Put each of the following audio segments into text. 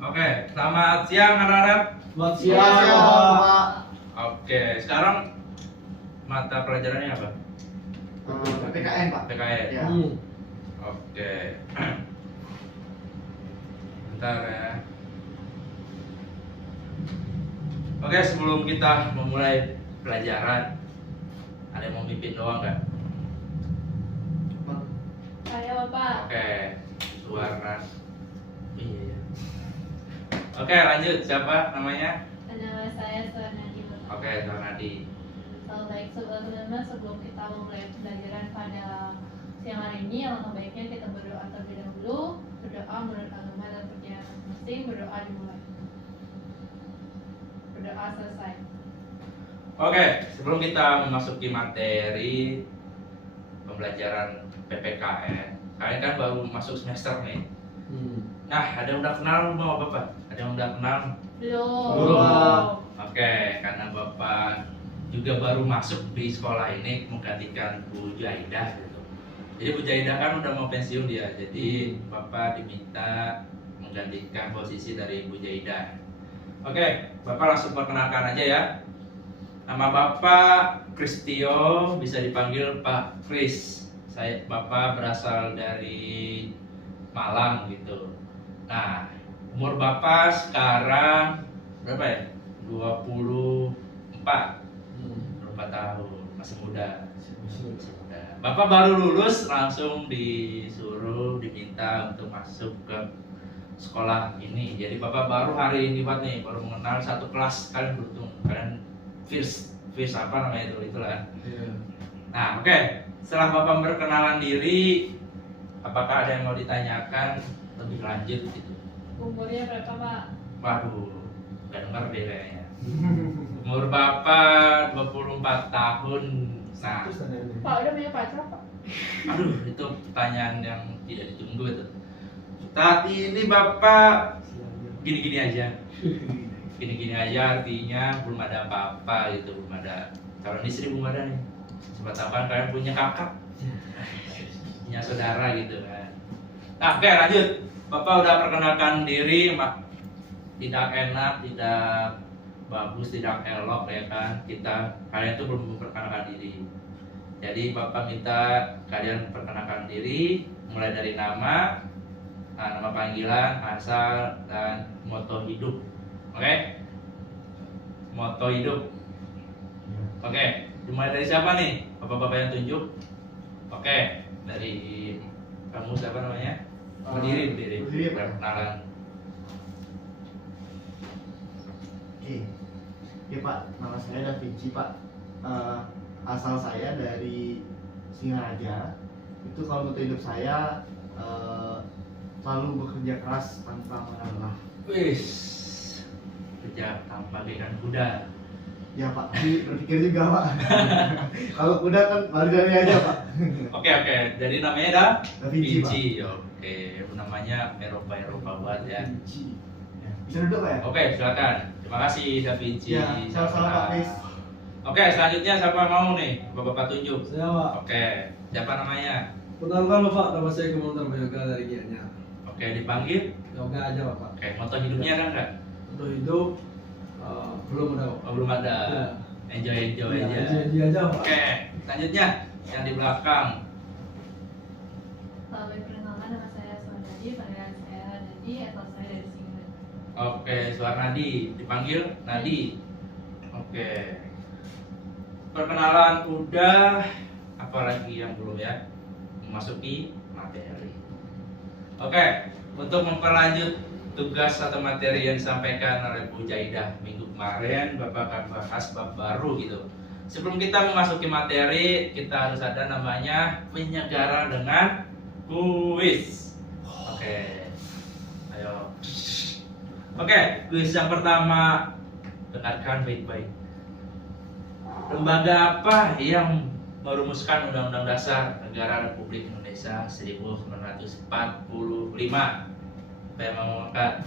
Oke, selamat siang anak-anak. Selamat Siang, Pak. Oke, sekarang mata pelajarannya apa? PPKN, Pak. PKN. Ya. Oke. Bentar ya. Oke, sebelum kita memulai pelajaran, ada yang mau mimpin doang nggak? Saya Bapak. Oke, suara. Iya. Oke, lanjut. Siapa namanya? Nama saya Suarnadi Bapak. Oke, Suarnadi. Baik, sebelumnya sebelum kita memulai pelajaran pada siang hari ini, alangkah baiknya kita berdoa terlebih dahulu. Berdoa menurut agama dan percayaan masing-masing. Berdoa dimulai. Berdoa selesai. Oke, sebelum kita memasuki materi pembelajaran PPKN, kalian kan baru masuk semester nih. Nah, ada yang udah kenal sama Bapak? Ada yang udah kenal? Belum. Oke, karena Bapak juga baru masuk di sekolah ini menggantikan Bu Jaidah gitu. Jadi Bu Jaidah kan udah mau pensiun dia, jadi Bapak diminta menggantikan posisi dari Bu Jaidah. Oke, Bapak langsung perkenalkan aja ya. Nama Bapak Kristio, bisa dipanggil Pak Kris. Bapak berasal dari Malang gitu. Nah, umur Bapak sekarang berapa ya? 24 tahun, masih muda. Bapak baru lulus langsung diminta untuk masuk ke sekolah ini. Jadi Bapak baru hari ini Pak nih, baru mengenal satu kelas. Kalian beruntung, kalian first apa namanya itulah. Nah, oke. Setelah Bapak berkenalan diri, apakah ada yang mau ditanyakan lebih lanjut gitu? Umurnya berapa Pak? Waduh, gak denger deh kayaknya. Umur Bapak 24 tahun. Nah, Pak udah punya pacar Pak? aduh, itu pertanyaan yang tidak ditunggu itu. Saat ini Bapak gini-gini aja. Gini-gini aja artinya belum ada apa-apa gitu, belum ada calon istri, belum ada nih. Siapa tahu kan kalian punya kakak, punya saudara gitu kan. Nah, oke lanjut. Bapak udah perkenalkan diri, Mak. Tidak enak, tidak bagus, tidak elok ya kan. Kalian tuh belum memperkenalkan diri. Jadi Bapak minta kalian perkenalkan diri, mulai dari nama, nama panggilan, asal, dan moto hidup. Oke? Moto hidup. Oke, dimulai dari siapa nih? Bapak-bapak yang tunjuk. Oke, dari kamu siapa namanya? Berdiri. Perkenalan. Oke, Pak. Nama saya Davinci, Pak. Asal saya dari Singaraja. Itu kalau untuk hidup saya selalu bekerja keras tanpa mengalah. Wis, kerja tanpa dengan kuda. Ya, Pak. Berpikir juga, Pak. Kalau kuda kan lari-lari aja, Pak. Oke. Jadi namanya dah Davinci, Pak. Vinci. Oke, namanya Eropa banget ya. Davinci. Ya. Bisa duduk, Pak ya? Oke, silakan. Terima kasih Da Vinci. Ya, sama-sama, Pak Kris. Oke, selanjutnya siapa mau nih? Bapak tunjuk. Saya Pak. Oke, siapa namanya? Perkenalkan Bapak, nama saya Komandan Yoga dari Gianyar. Oke, dipanggil. Yoga aja Bapak. Oke, moto hidupnya ada nggak? Untuk hidup belum ada Pak. Oh, belum ada. Ya. Enjoy Ya, aja. dia aja Pak. Oke, selanjutnya yang di belakang. Baik, perkenalkan nama saya Suarnadi, panggilan saya Nadi atau saya dari Singapura. Oke, Suarnadi dipanggil Nadi. Oke. Perkenalan udah, apalagi yang belum ya? Memasuki materi. Oke, untuk memperlanjut tugas atau materi yang disampaikan oleh Bu Jaidah minggu kemarin, Bapak akan bahas bab baru gitu. Sebelum kita memasuki materi, kita harus ada namanya penyegaran dengan kuis. Oke, ayo. Oke, kuis yang pertama, dengarkan baik-baik. Lembaga apa yang merumuskan Undang-Undang Dasar Negara Republik Indonesia 1945? Apa yang mau angkat?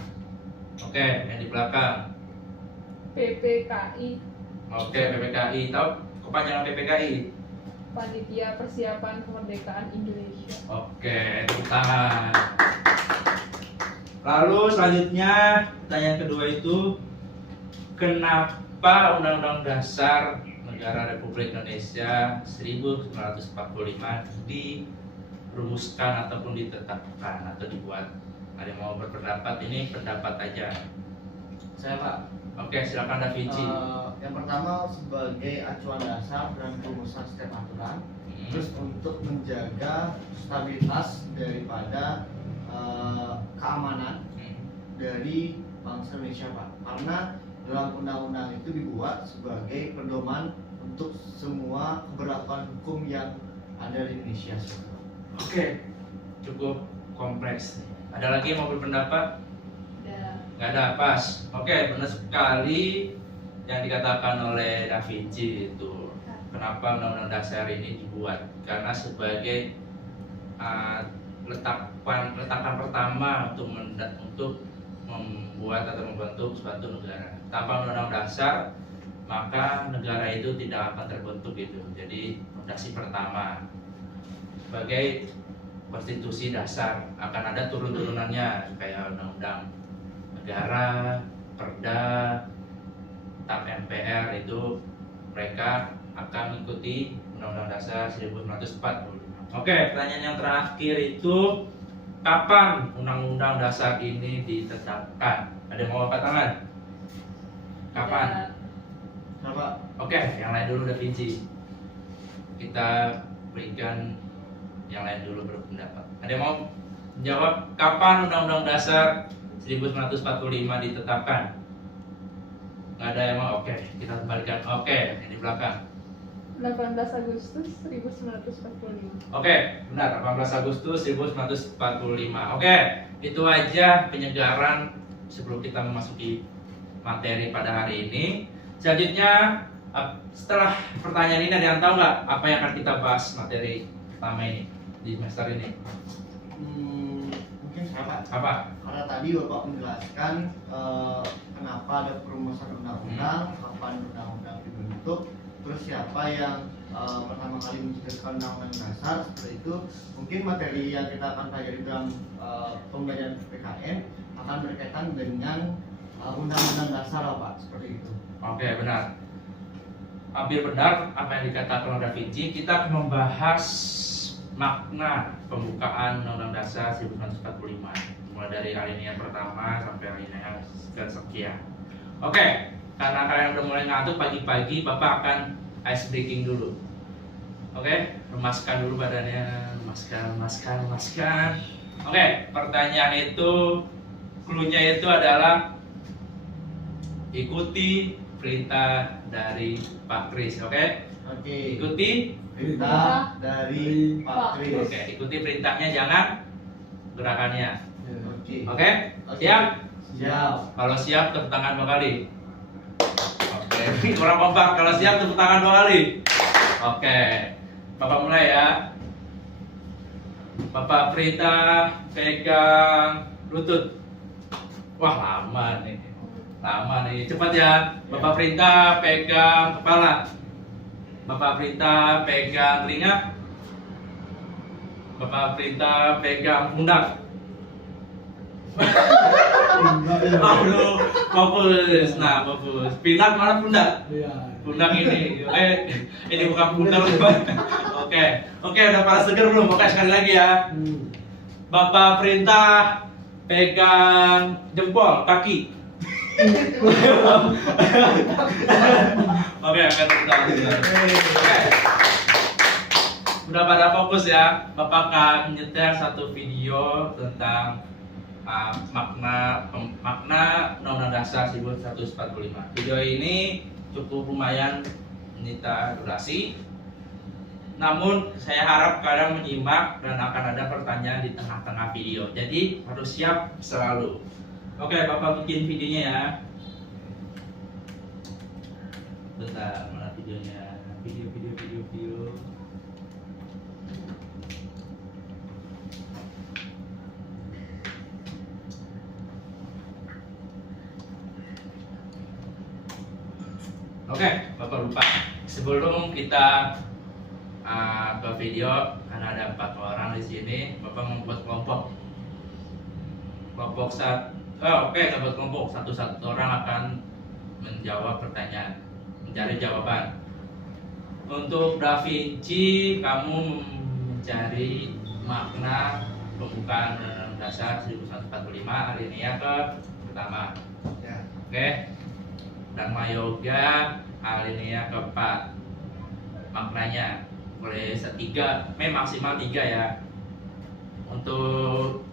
Oke, yang di belakang. PPKI, Oke, PPKI. Tahu kepanjangan PPKI? Panitia Persiapan Kemerdekaan Indonesia. Oke, tepuk tangan. Lalu selanjutnya pertanyaan kedua itu, kenapa Undang-Undang Dasar Negara Republik Indonesia 1945 dirumuskan ataupun ditetapkan atau dibuat? Ada yang mau berpendapat? Ini pendapat aja. Saya Pak. Oke, silakan Da Vinci. Yang pertama sebagai acuan dasar dan rumusan setiap aturan. Terus untuk menjaga stabilitas daripada keamanan dari bangsa Indonesia Pak. Karena dalam undang-undang itu dibuat sebagai pedoman untuk semua keberlakuan hukum yang ada di Indonesia. Oke, cukup kompleks. Ada lagi yang mau berpendapat? Nggak ada, pas. Oke, benar sekali yang dikatakan oleh Da Vinci itu. Kenapa Undang-Undang Dasar ini dibuat? Karena sebagai letakan pertama untuk membuat atau membentuk suatu negara. Tanpa Undang-Undang Dasar, maka negara itu tidak akan terbentuk gitu. Jadi fondasi pertama sebagai konstitusi dasar, akan ada turun-turunannya kayak undang-undang negara, perda, tap MPR, itu mereka akan mengikuti Undang-Undang Dasar 1945. Oke, pertanyaan yang terakhir itu, kapan Undang-Undang Dasar ini ditetapkan? Ada yang mau angkat tangan? Kapan? Kenapa? Oke, yang lain dulu Da Vinci. Kita berikan yang lain dulu berpendapat. Ada yang mau jawab kapan Undang-Undang Dasar 1945 ditetapkan? Nggak ada yang mau? Oke, kita kembalikan. Oke, yang di belakang. 18 Agustus 1945. Oke, benar, 18 Agustus 1945. Oke, itu aja penyegaran sebelum kita memasuki materi pada hari ini. Selanjutnya, setelah pertanyaan ini, ada yang tahu nggak apa yang akan kita bahas materi pertama ini di semester ini? Mungkin saya Pak. Apa? Karena tadi Bapak menjelaskan kenapa ada perumusan undang-undang, kapan undang-undang dibentuk, terus siapa yang pertama kali mencetuskan undang-undang dasar, seperti itu. Mungkin materi yang kita akan pelajari dalam pembelajaran PKN akan berkaitan dengan undang-undang dasar Pak, seperti itu. Oke, benar. Hampir benar apa yang dikatakan oleh Da Vinci. Kita akan membahas makna pembukaan Undang-Undang Dasar 1945, mulai dari alinea pertama sampai alinea kesekian. Oke, karena kalian udah mulai ngantuk pagi-pagi, Bapak akan ice breaking dulu. Oke, lemaskan dulu badannya, lemaskan. Oke, pertanyaan itu, clue-nya itu adalah ikuti perintah dari Pak Kris. Oke? Oke. Ikuti. Perintah dari Pak Kris. Oke, ikuti perintahnya, jangan gerakannya. Oke. Oke? Siap? Siap. Kalau siap, tepuk tangan 2 kali. Oke, kurang kompak. Kalau siap, tepuk tangan 2 kali. Oke, Bapak mulai ya. Bapak perintah pegang lutut. Wah, lama nih. Cepat ya. Bapak perintah pegang kepala. Bapak perintah pegang telinga. Bapak perintah pegang pundak. Aduh, fokus. Nah, fokus. Pundak mana pundak? Iya. Pundak ini. Ini bukan pundak. Oke, udah pada seger belum? Oke, sekali lagi ya. Bapak perintah pegang jempol kaki. Oke, udah pada fokus ya. Bapak akan menyetel satu video tentang makna Undang-Undang Dasar 1945. Video ini cukup lumayan menyita durasi. Namun saya harap kalian menyimak dan akan ada pertanyaan di tengah-tengah video. Jadi harus siap selalu. Oke, Bapak bikin videonya ya. Bentar, mana videonya? Video. Oke, Bapak lupa. Sebelum kita ke video, karena ada 4 orang di sini, Bapak membuat kelompok. kelompok oke, dapat kelompok satu-satu orang akan menjawab pertanyaan, mencari jawaban. Untuk Da Vinci, kamu mencari makna pembukaan Undang-Undang Dasar 1945 alinea ke pertama. Ya. Oke. Dharma Yoga alinea keempat. Maknanya boleh maksimal 3 ya. Untuk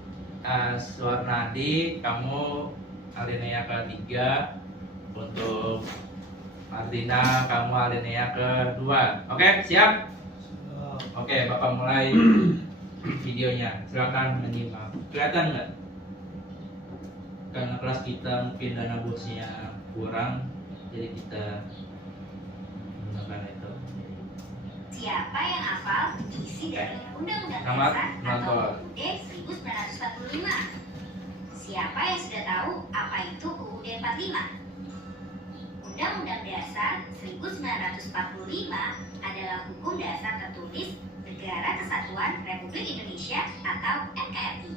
Suwarnadi kamu alinea ketiga. Untuk Martina kamu alinea kedua. Oke, siap? Oke, Bapak mulai videonya. Silakan menyimak. Kelihatan nggak? Karena kelas kita mungkin dana bosnya kurang, jadi kita menggunakan itu. Siapa yang hafal isi dari Undang-Undang Selamat Dasar atau menonton. UUD 1945? Siapa yang sudah tahu apa itu UUD 45? Undang-Undang Dasar 1945 adalah hukum dasar tertulis Negara Kesatuan Republik Indonesia atau NKRI.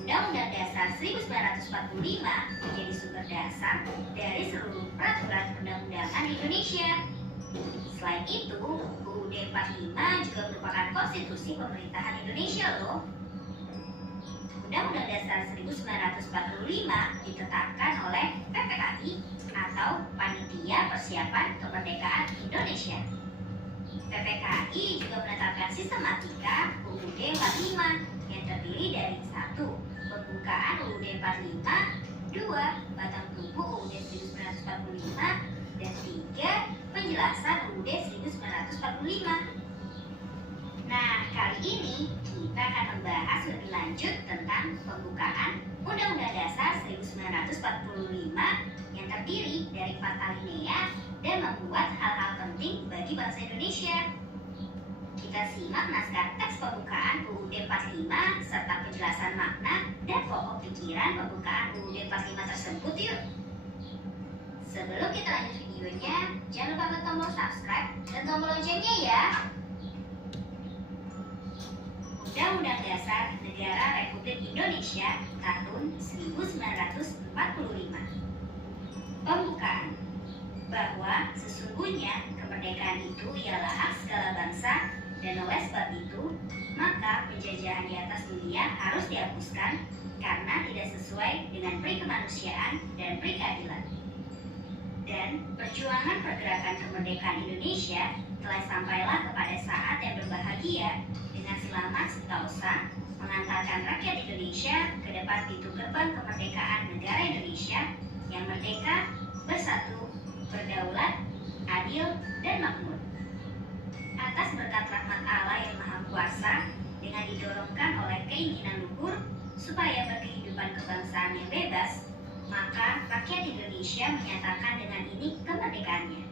Undang-Undang Dasar 1945 menjadi sumber dasar dari seluruh peraturan perundang-undangan Indonesia. Selain itu, UUD 45 juga merupakan konstitusi pemerintahan Indonesia loh. Undang-Undang Dasar 1945 ditetapkan oleh PPKI atau Panitia Persiapan Kemerdekaan Indonesia. PPKI juga menetapkan sistematika UUD 45 yang terdiri dari 1. Pembukaan UUD 45, 2. Batang tubuh UUD 1945, dan 3. Penjelasan UUD 1945. Nah, kali ini kita akan membahas lebih lanjut tentang pembukaan Undang-Undang Dasar 1945 yang terdiri dari 4 alinea dan membuat hal-hal penting bagi bangsa Indonesia. Kita simak naskah teks pembukaan UUD 45 serta penjelasan makna dan pokok pikiran pembukaan UUD 45 tersebut yuk. Sebelum kita lanjut videonya, jangan lupa tekan tombol subscribe dan tombol loncengnya ya. Undang-Undang Dasar Negara Republik Indonesia tahun 1945. Pembukaan. Bahwa sesungguhnya kemerdekaan itu ialah hak segala bangsa, dan oleh sebab itu maka penjajahan di atas dunia harus dihapuskan karena tidak sesuai dengan peri kemanusiaan dan peri keadilan. Dan perjuangan pergerakan kemerdekaan Indonesia telah sampailah kepada saat yang berbahagia dengan selamat sentosa mengantarkan rakyat Indonesia ke depan pintu gerbang kemerdekaan negara Indonesia yang merdeka, bersatu, berdaulat, adil, dan makmur. Atas berkat rahmat Allah yang Maha Kuasa, dengan didorongkan oleh keinginan luhur supaya berkehidupan kebangsaan yang bebas, maka rakyat Indonesia menyatakan dengan ini kemerdekaannya.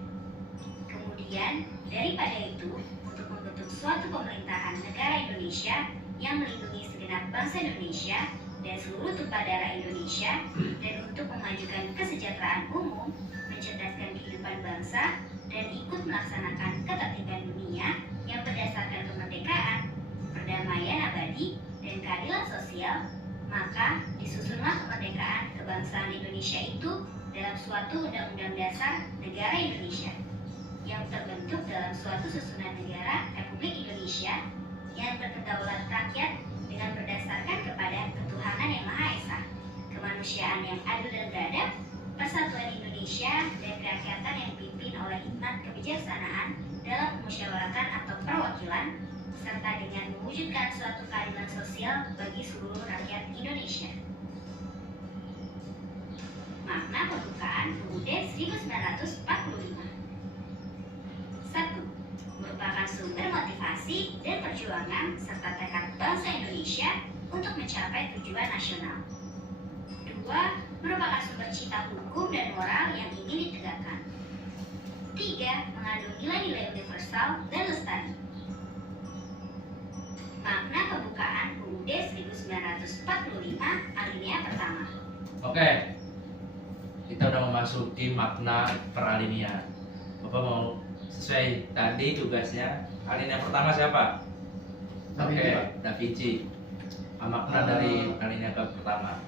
Kemudian, daripada itu, untuk membentuk suatu pemerintahan negara Indonesia yang melindungi segenap bangsa Indonesia dan seluruh tumpah darah Indonesia, dan untuk memajukan kesejahteraan umum, mencerdaskan kehidupan bangsa, dan ikut melaksanakan ketertiban dunia yang berdasarkan kemerdekaan, perdamaian abadi, dan keadilan sosial, maka disusunlah kemerdekaan kebangsaan Indonesia itu dalam suatu Undang-Undang Dasar Negara Indonesia yang terbentuk dalam suatu susunan negara Republik Indonesia yang berkedaulat rakyat dengan berdasarkan kepada ketuhanan yang Maha Esa, kemanusiaan yang adil dan beradab, persatuan Indonesia, dan kerakyatan yang dipimpin oleh hikmat kebijaksanaan dalam pemusyawaratan atau perwakilan, serta dengan mewujudkan suatu keadilan sosial bagi seluruh rakyat Indonesia. Makna pembukaan UUD 1945. 1. Merupakan sumber motivasi dan perjuangan serta tekad bangsa Indonesia untuk mencapai tujuan nasional. 2. Merupakan sumber cita hukum dan moral yang ingin ditegakkan. 3. Mengandung nilai-nilai universal dan lestari. Makna pembukaan UUD 1945 alinea pertama. Oke, kita udah memasuki makna peralineaan. Bapak mau sesuai tadi tugasnya. Alinea pertama siapa? Oke, Da Vinci. Makna dari alinea ke pertama.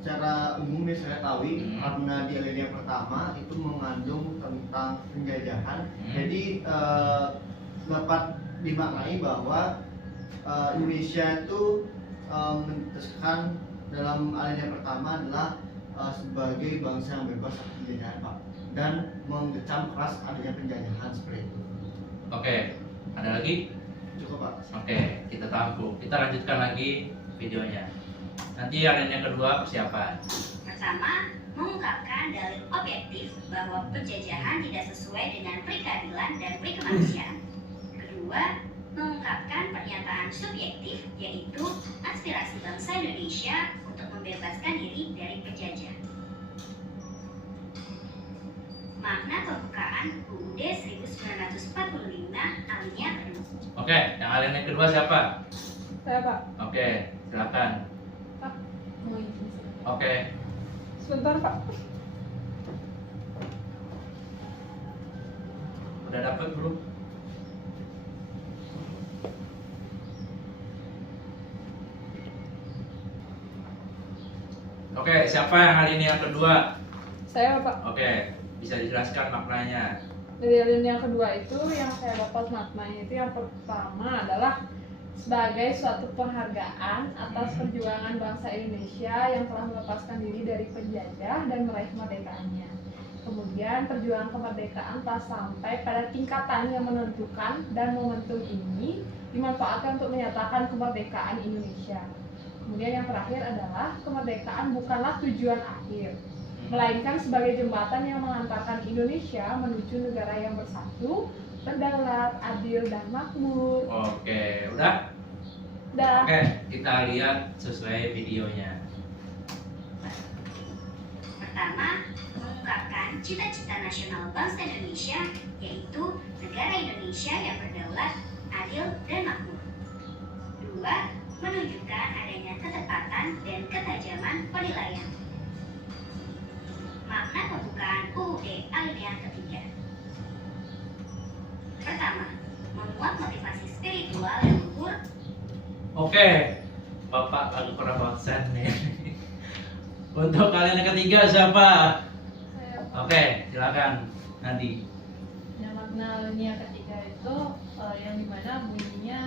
Secara umum yang saya tahu, karena di alinea pertama itu mengandung tentang penjajahan. Jadi dapat dimaknai bahwa Indonesia itu mencetuskan dalam alinea pertama adalah sebagai bangsa yang bebas dari penjajahan, Pak, dan mengecam keras adanya penjajahan seperti itu. Oke, ada lagi? Cukup, Pak. Oke, kita tampung. Kita lanjutkan lagi videonya. Nanti alinea kedua persiapan. Pertama, mengungkapkan dalil objektif bahwa penjajahan tidak sesuai dengan perikeadilan dan perikemanusiaan. Kedua, mengungkapkan pernyataan subjektif, yaitu aspirasi bangsa Indonesia untuk membebaskan diri dari penjajah. Makna pembukaan UUD 1945 alinea kedua. Oke, yang alinea kedua siapa? Saya Pak. Oke, silakan. Pak, Mau izin. Oke, sebentar Pak. udah dapet belum? Oke, siapa yang alinea kedua? Saya Pak. Oke, bisa dijelaskan maknanya. Dari alinea yang kedua itu yang saya dapat maknanya itu yang pertama adalah sebagai suatu penghargaan atas perjuangan bangsa Indonesia yang telah melepaskan diri dari penjajah dan meraih kemerdekaannya. Kemudian perjuangan kemerdekaan telah sampai pada tingkatan yang menentukan dan momentum ini dimanfaatkan untuk menyatakan kemerdekaan Indonesia. Kemudian yang terakhir adalah kemerdekaan bukanlah tujuan akhir, melainkan sebagai jembatan yang mengantarkan Indonesia menuju negara yang bersatu, berdaulat, adil, dan makmur. Oke, udah? Dah. Oke, kita lihat sesuai videonya. Pertama, mengungkapkan cita-cita nasional bangsa Indonesia, yaitu negara Indonesia yang berdaulat, adil, dan makmur. Dua, menunjukkan adanya ketepatan dan ketajaman penilaian. Makna pembukaan UUD alinea ketiga. Pertama, memuat motivasi spiritual yang luhur. Oke, Bapak lagu perabaksan nih. Untuk kalian yang ketiga siapa? Saya Oke, silakan Nadi. yang makna alinea ketiga itu yang dimana bunyinya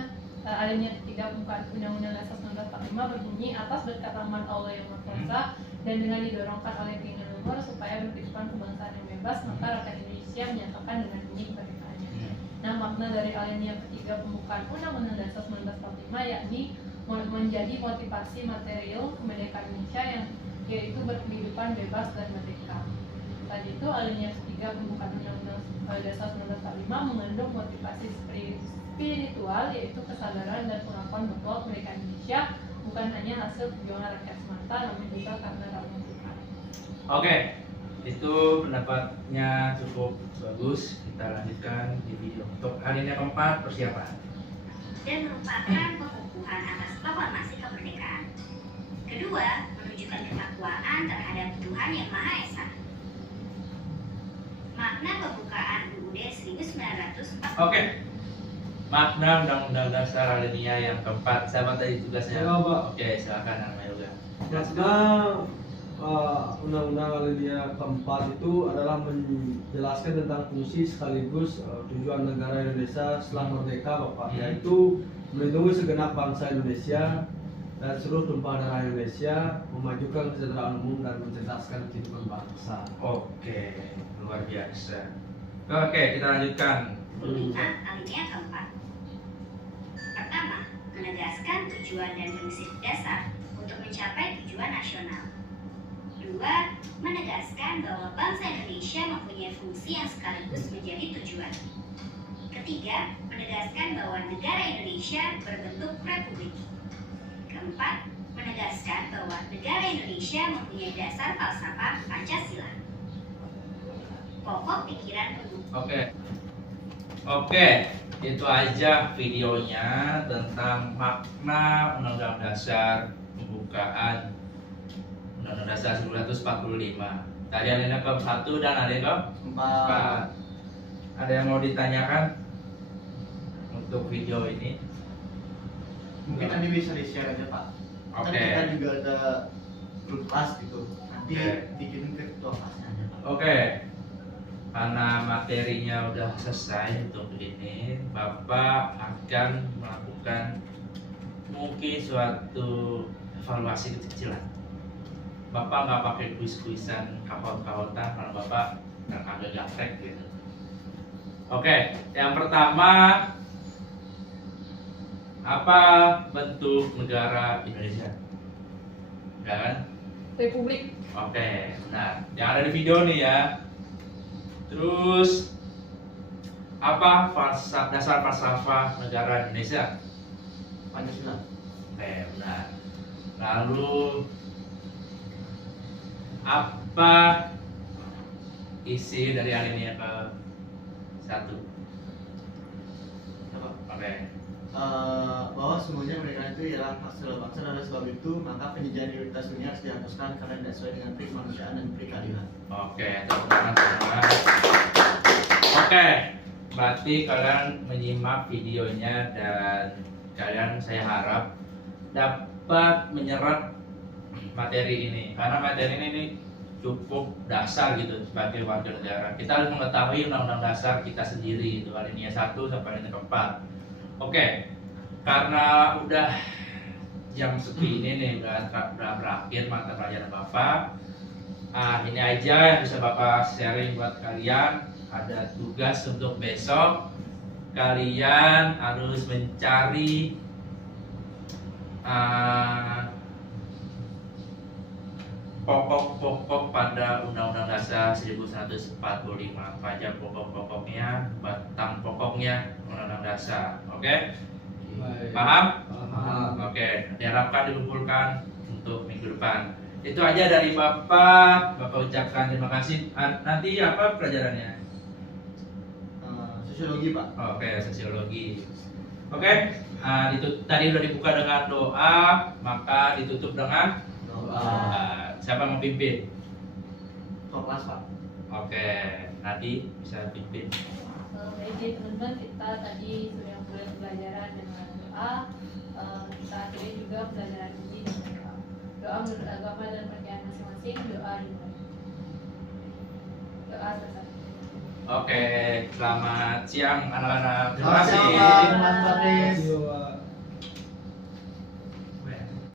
alinea ketiga pembukaan Undang-Undang Dasar 1945 berbunyi atas berkat rahmat Allah yang Maha Kuasa dan dengan didorongkan oleh keinginan luhur supaya berkehidupan kebangsaan yang bebas, maka rakyat Indonesia menyatakan dengan bunyi kemerdekaannya. Nah, makna dari alinea ketiga pembukaan Undang-Undang Dasar 1945 yakni menjadi motivasi material kemerdekaan Indonesia yang yaitu berkehidupan bebas dan merdeka. Tadi itu alinea ketiga pembukaan Undang-Undang Dasar 1945 mengandung motivasi spiritual yaitu kesadaran dan pengakuan bahwa kemerdekaan Indonesia bukan hanya hasil perjuangan rakyat semata, namun juga karena rahmat Tuhan. Oke, itu pendapatnya cukup bagus. Kita lanjutkan di video. Untuk alinea keempat persiapan. Dan merupakan pengukuhan atas proklamasi kemerdekaan. Kedua, menunjukkan ketakwaan terhadap Tuhan Yang Maha Esa. Makna pembukaan UUD 1945. Oke. Makna Undang-Undang Dasar alinea yang keempat. Siapa tadi tugasnya? Saya, Pak. Oke, silakan Nama Yoga. Makna Undang-Undang alinea keempat itu adalah menjelaskan tentang fungsi sekaligus tujuan negara Indonesia setelah merdeka, Bapak, yaitu melindungi segenap bangsa Indonesia dan seluruh tumpah darah Indonesia, memajukan kesejahteraan umum dan mencerdaskan kehidupan bangsa. Oke, luar biasa. Oke, kita lanjutkan. Tentang alinea keempat. Pertama, menegaskan tujuan dan prinsip dasar untuk mencapai tujuan nasional. Dua, menegaskan bahwa bangsa Indonesia mempunyai fungsi yang sekaligus menjadi tujuan. Ketiga, menegaskan bahwa negara Indonesia berbentuk republik. Keempat, menegaskan bahwa negara Indonesia mempunyai dasar falsafah Pancasila. Pokok pikiran pendukung. Oke, itu aja videonya tentang makna Undang-Undang Dasar pembukaan Undang-Undang Dasar 1945. Tadi alinea ke-1 dan alinea ke-4. Ada yang mau ditanyakan untuk video ini? Mungkin nanti bisa di-share aja Pak. Kan Oke. kita juga ada grup kelas gitu. Nanti Oke. bikin ke ketua kelasnya aja Pak. Oke, karena materinya udah selesai untuk ini, Bapak akan melakukan mungkin suatu evaluasi kecil-kecilan. Bapak nggak pakai kuis-kuisan kahot-kahotan karena Bapak nggak agak gaprek gitu. Oke, yang pertama, apa bentuk negara Indonesia? Ya kan? Republik. Oke, benar. Yang ada di video nih ya. Terus apa dasar falsafah negara Indonesia? Pancasila. Oke, benar. Lalu apa isi dari alinea ke 1? Apa? Oke. Bahwa semuanya mereka itu ialah hak segala bangsa dan oleh sebab itu maka penjajahan identitas dunia harus dihapuskan karena tidak sesuai dengan prik kemanusiaan dan prik keadilan. Oke, tepuk tangan teman-teman. Oke, berarti kalian menyimak videonya dan kalian saya harap dapat menyerap materi ini karena materi ini cukup dasar gitu sebagai warga negara. Kita harus mengetahui undang-undang dasar kita sendiri itu alinea 1 sampai alinea 4. Oke, karena udah jam segini nih udah berakhir mata pelajaran Bapak. Ini aja yang bisa Bapak sharing buat kalian. Ada tugas untuk besok. Kalian harus mencari pokok-pokok pada Undang-Undang Dasar 1945. Apa aja pokok-pokoknya, batang pokoknya Undang-Undang Dasar. Oke? Baik. Paham? Paham. Oke, diharapkan dikumpulkan untuk minggu depan. Itu aja dari Bapak. Bapak ucapkan terima kasih. Nanti apa pelajarannya? Sosiologi Pak. Oke, sosiologi. Oke, tadi udah dibuka dengan doa, maka ditutup dengan siapa yang mau pimpin? Ketua kelas Pak. Oke, nanti bisa pimpin. Baik teman-teman, kita tadi sudah mulai pembelajaran dengan doa. Kita akhiri juga pembelajaran ini dengan doa. Doa menurut agama dan percayaan masing-masing. Doa dimulai. Doa selesai. Oke, selamat siang anak-anak. Terima Selamat kasih. siang, Pak. Mas Patrice. Terima kasih.